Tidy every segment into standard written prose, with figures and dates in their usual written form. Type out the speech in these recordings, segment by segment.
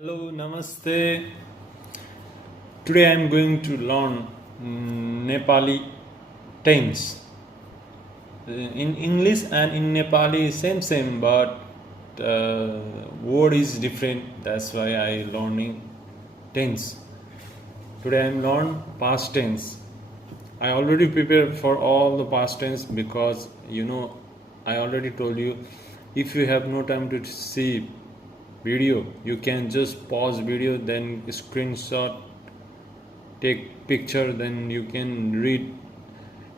Hello, namaste. Today I am going to learn Nepali tense. In English and in Nepali, same, but word is different. That's why I learning tense. Today I am learn past tense. I already prepared for all the past tense because I already told you if you have no time to see video, you can just pause video, then screenshot, take picture, then you can read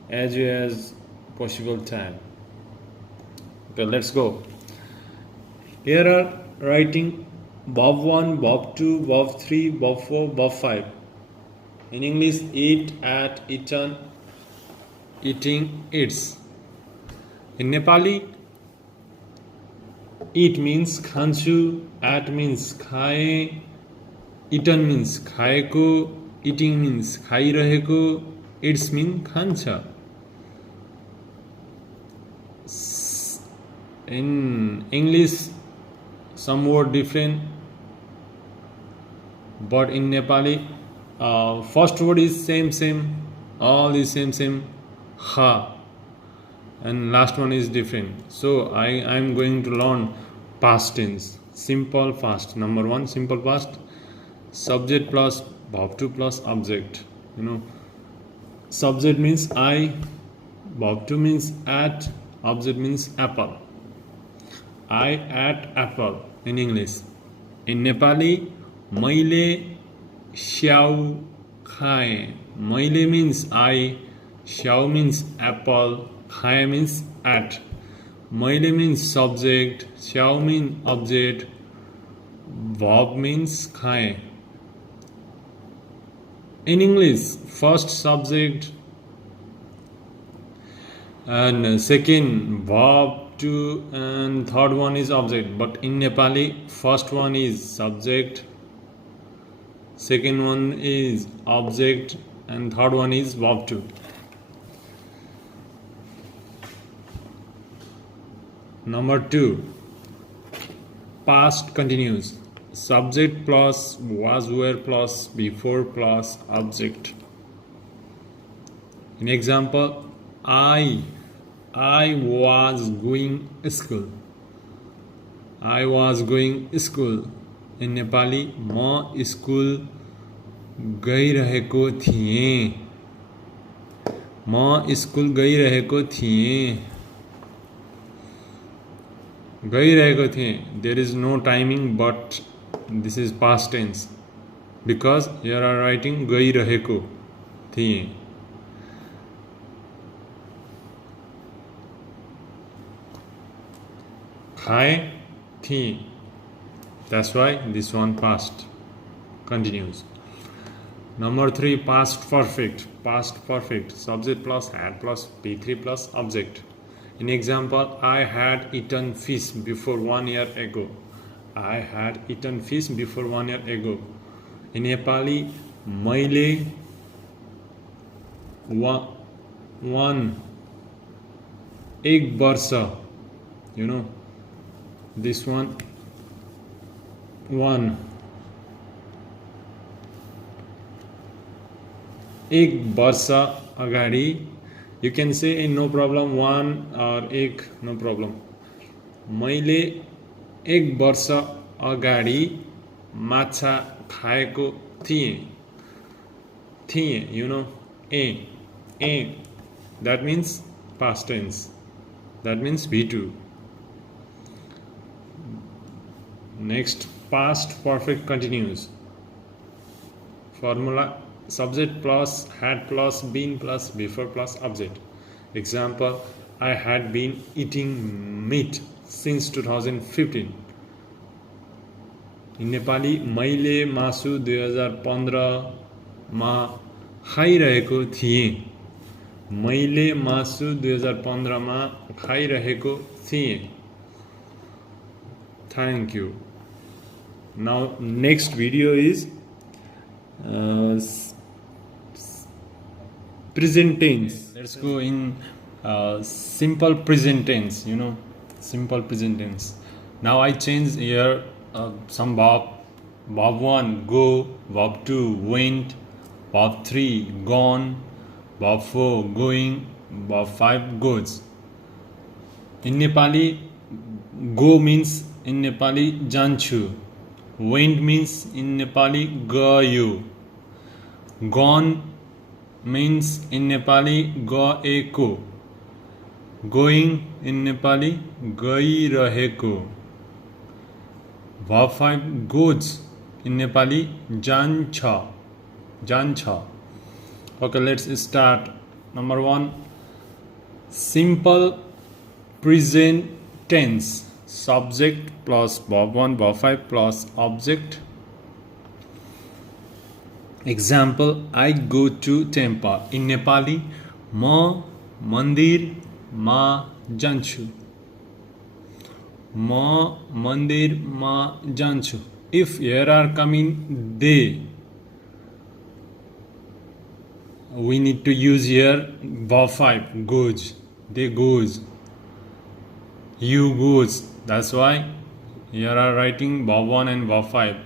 as possible time. Okay, let's go. Here are writing verb 1, verb 2, verb 3, verb 4, verb 5. In English, eat, ate, eaten, eating, eats. In Nepali, eat means khanchu, at means खाए, eaten means खाएको, eating means खाइरहेको, eats means खान्छ. In English, some word different, but in Nepali, first word is same, all is same, ha, and last one is different. So I am going to learn past tense, simple past. Number 1, simple past, subject plus verb 2 plus object. Subject means I, verb 2 means at, object means apple. I ate apple in English. In Nepali, मैले स्याउ खाएँ. मैले means I, स्याउ means apple, खाएँ means at. मैले means subject, स्याउ means object, verb means खाएँ. In English, first subject and second verb 2 and third one is object, but in Nepali, first one is subject, second one is object, and third one is verb 2. Number 2, past continuous, subject plus was, were plus before plus object. In example, I was going school. I was going school. In Nepali, म school गइरहेको थिएँ. म school गइरहेको थिएँ. गइरहेको थिएँ. There is no timing, but this is past tense because here are writing गइरहेको थिएँ. खाए थिएँ. That's why this one past continues. Number 3, past perfect. Past perfect, subject plus had plus P3 plus object. In example, I had eaten fish before 1 year ago. I had eaten fish before 1 year ago. In Nepali, मैले एक वर्ष, this one, one, एक वर्ष अगाडि, you can say no problem, one or एक, no problem. मैले एक वर्ष अगाडि माछा खाएको थिएँ. ए, that means past tense, that means V2. Next, past perfect continuous. Formula, subject plus had plus been plus before plus object. Example, I had been eating meat since 2015. In Nepali, मैले मासु 2015 मा खाइरहेको थिएँ. मैले मासु 2015 मा खाइरहेको थिएँ. Thank you. Now next video is present tense. Let's go in simple present tense. Simple present tense. Now I change here some verb Verb 1 go, verb 2 went, verb 3 gone, verb 4 going, verb 5 goes. In Nepali, go means in Nepali janchu. Went means in Nepali gayo. Gone means in Nepali gaeko. Going in Nepali gairaheko. Verb 5 goes in Nepali jancha. Jancha. Okay, let's start. Number 1, simple present tense. Subject plus verb 1, verb 5 plus object. Example, I go to temple. In Nepali, ma mandir ma janchu. Ma mandir ma janchu. If here are coming they, we need to use here verb 5 goes. They goes. You goes. That's why here are writing verb 1 and verb 5.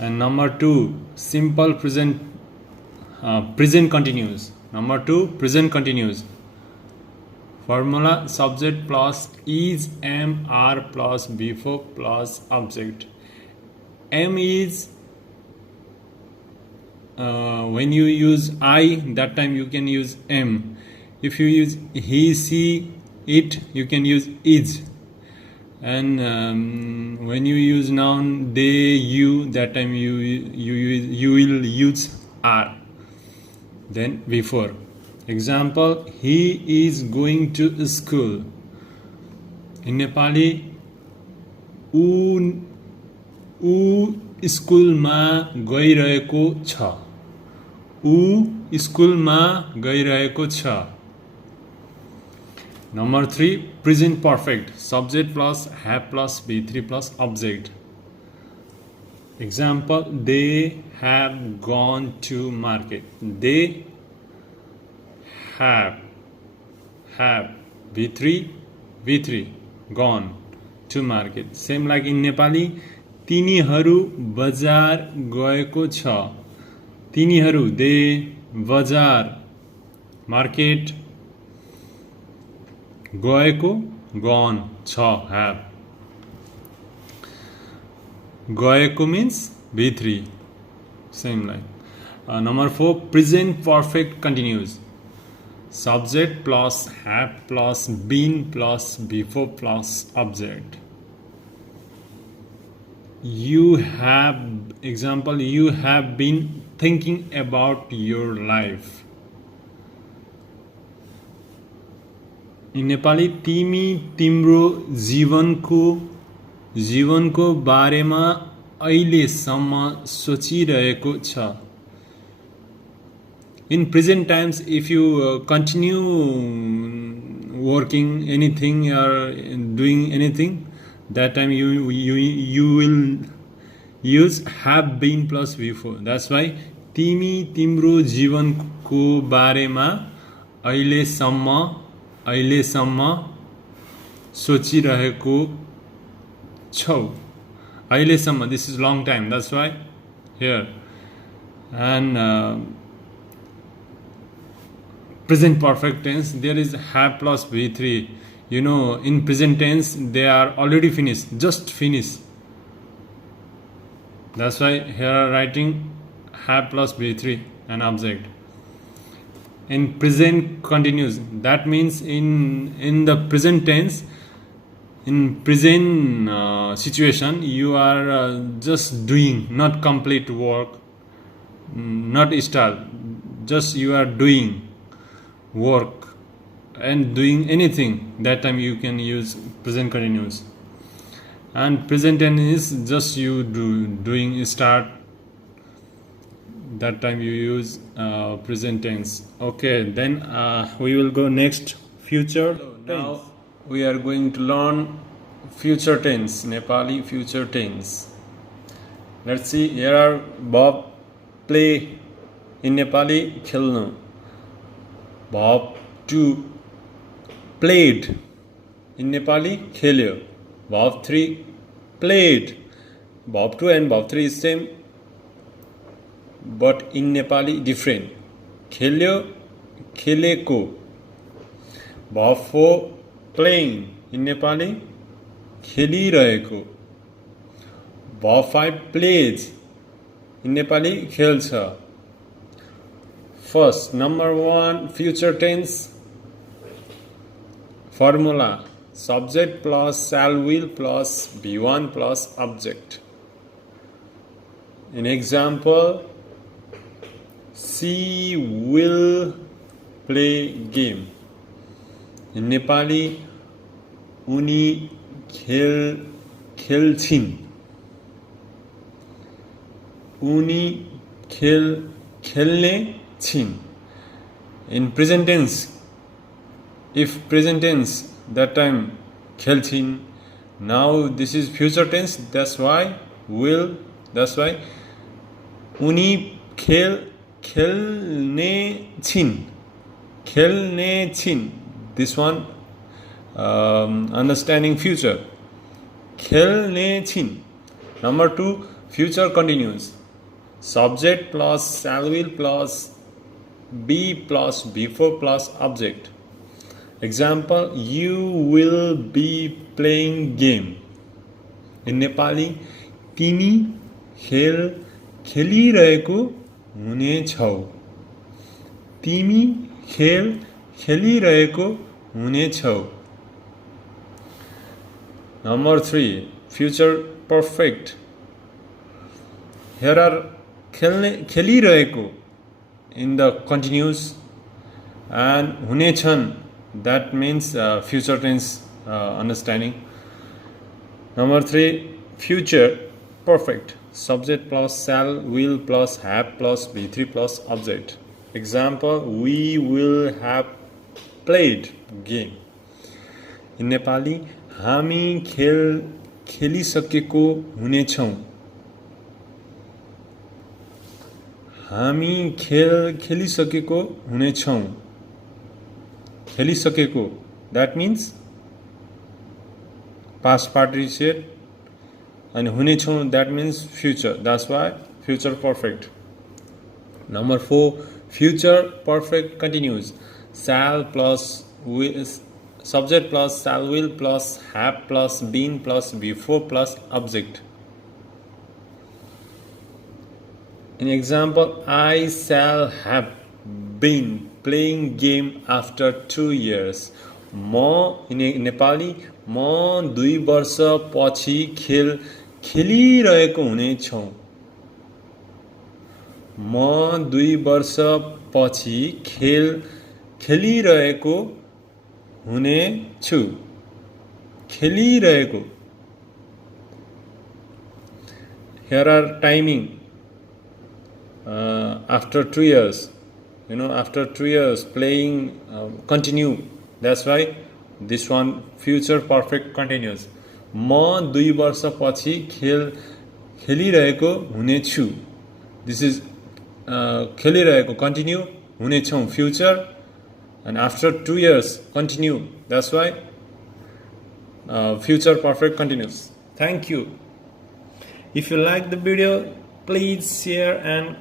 And number 2, simple present continuous. Number 2, present continuous. Formula, subject plus is, am, are plus before plus object. Am is when you use I, that time you can use am. If you use he, she, it, you can use is. And when you use noun they, you, that time you will use are. Then before. Example, he is going to school. In Nepali, ऊ स्कुलमा गइरहेको छ. ऊ स्कुलमा गइरहेको छ. Number 3, present perfect. Subject plus have plus be3 plus object. Example, they have gone to market. They have v3 gone to market. Same like in Nepali, तिनीहरू बजार गएको छ. तिनीहरू, they, बजार, market, गएको, gone, छ, have. गएको means v3. Same like. Number 4, present perfect continuous. Subject plus have plus been plus before plus object. You have, example, you have been thinking about your life. In Nepali, तिमी तिम्रो जीवनको बारेमा अहिलेसम्म सोचिरहेको छ. In present times, if you continue working anything or doing anything, that time you will use have been plus before. That's why तिमी तिम्रो जीवनको बारेमा अहिलेसम्म सोचिरहेको छौ. अहिलेसम्म, this is long time. That's why here. And present perfect tense, there is have plus v3. You know, in present tense they are already finished, just finished. That's why here are writing have plus v3 and object. In present continuous, that means in the present tense, in present situation, you are just doing, not complete work, not start, just you are doing work and doing anything. That time you can use present continuous. And present tense is just you doing start. That time you use present tense. Okay, then we will go next, future tense. Now we are going to learn future tense, Nepali future tense. Let's see, here are verb play. In Nepali, khelnu. Verb 2, played. In Nepali, khelyo. Verb 3, played. verb 2 and verb 3 is same, but in Nepali different. खेल्यो, खेलेको. Verb 4 playing in Nepali खेलिरहेको. Verb 5 plays in Nepali खेल्छ. First, number 1, future tense formula: subject plus shall will plus be1 plus object. An example: she will play game. In Nepali, उनी खेल्छिन्. उनी खेल्ने छिन्. In present tense, if present tense, that time खेल्छिन्. Now this is future tense, that's why will, that's why उनी खेल्ने छिन्. This one understanding future. खेल्ने छिन्. Number 2, future continuous. Subject plus shall will plus be plus before plus object. Example: you will be playing game. In Nepali, तिमी खेलिरहेको हुनेछौ. तिमी खेलिरहेको हुनेछौ. Number 3, future perfect. Here are खेलिरहेको in the continuous and हुनेछन्, that means future tense understanding. Number 3, future perfect. Subject plus shall will plus have plus be3 plus object. Example: we will have played game. In Nepali, हामी खेलिसकेको हुनेछौँ. हामी खेलिसकेको हुनेछौँ. खेलिसकेको, that means past participle, and हुनेछौँ, that means future, that's why future perfect. Number 4, future perfect continuous. Shall plus will, subject plus shall will plus have plus been plus before plus object. An example: I shall have been playing game after 2 years. In Nepali, म 2 वर्षपछि खेलिरहेको हुनेछु. म 2 वर्षपछि खेलिरहेको हुनेछु. खेलिरहेको. Here are timing. After 2 years, after 2 years playing, continue, that's why this one future perfect continuous. म 2 वर्षपछि खेलिरहेको हुनेछु. This is खेलिरहेको continue, हुनेछौँ future, and after 2 years continue, that's why future perfect continuous. Thank you. If you like the video, please share and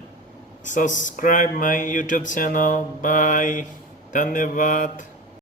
subscribe my YouTube channel. Bye. Dhanyavad.